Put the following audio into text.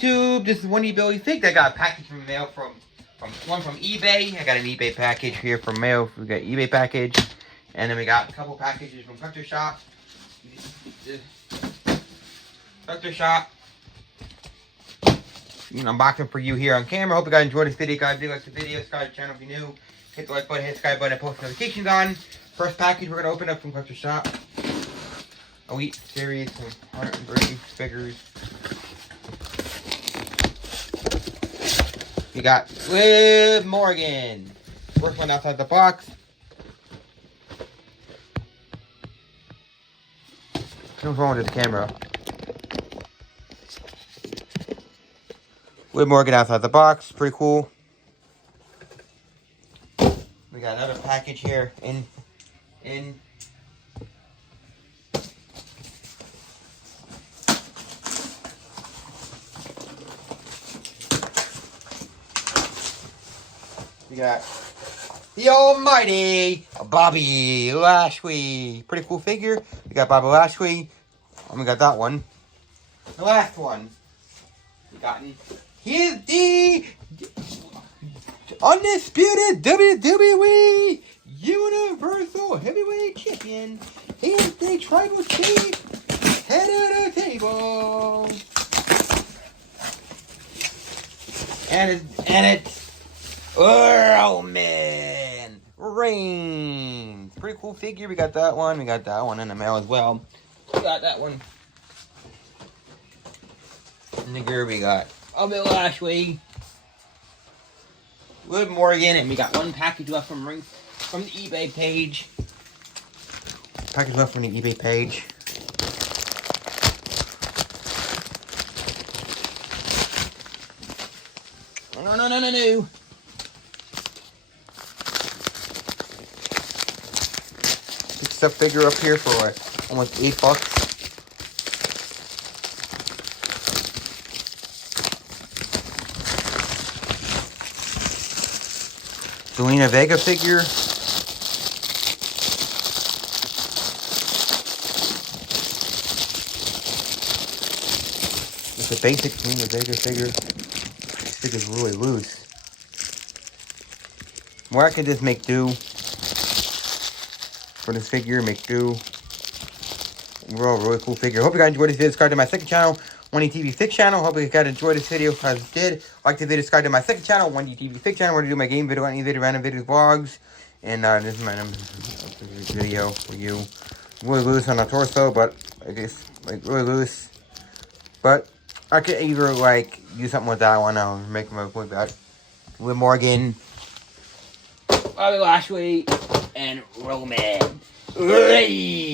YouTube? This is One eBay Fig. I got a package from the mail from eBay. I got an eBay package here from mail. We got eBay package. And then we got a couple packages from Collector Shop. Collector Shop. Unboxing for you here on camera. Hope you guys enjoyed this video, guys. If you like the video, subscribe to the channel if you're new. Hit the like button, hit the subscribe button, and post notifications on. First package we're going to open up from Collector Shop. Elite Series, some 130 figures. We got Liv Morgan. First one outside the box. What's wrong with this camera? Liv Morgan outside the box. Pretty cool. We got another package here in we got the almighty Bobby Lashley. Pretty cool figure. We got Bobby Lashley. And we got that one. The last one we got. He's the undisputed WWE Universal Heavyweight Champion. He's the Tribal Chief. Head of the table. And it's Roman Reigns. Pretty cool figure. We got that one. We got that one in the mail as well. We got that one. Nigger, we got Bobby Lashley. Liv Morgan, and we got one package left from the eBay page. Package left from the eBay page. No. Picked up figure up here for like almost $8. Zelina Vega figure. It's a basic Zelina Vega figure. This figure's really loose. More I can just make do for this figure, make do. Overall, really cool figure. Hope you guys enjoyed this video. Subscribe to my second channel, 1DTV Fig channel. Hope you guys enjoyed this video as you did. Like the video, subscribe to my second channel, 1DTV Fig channel, where I do my game video, any video, random videos, vlogs. And this is my video for you. Really loose on the torso, but I guess like really loose. But I could either like do something with that one or make them look bad. Liv Morgan, Bobby Lashley, and Roman Reigns.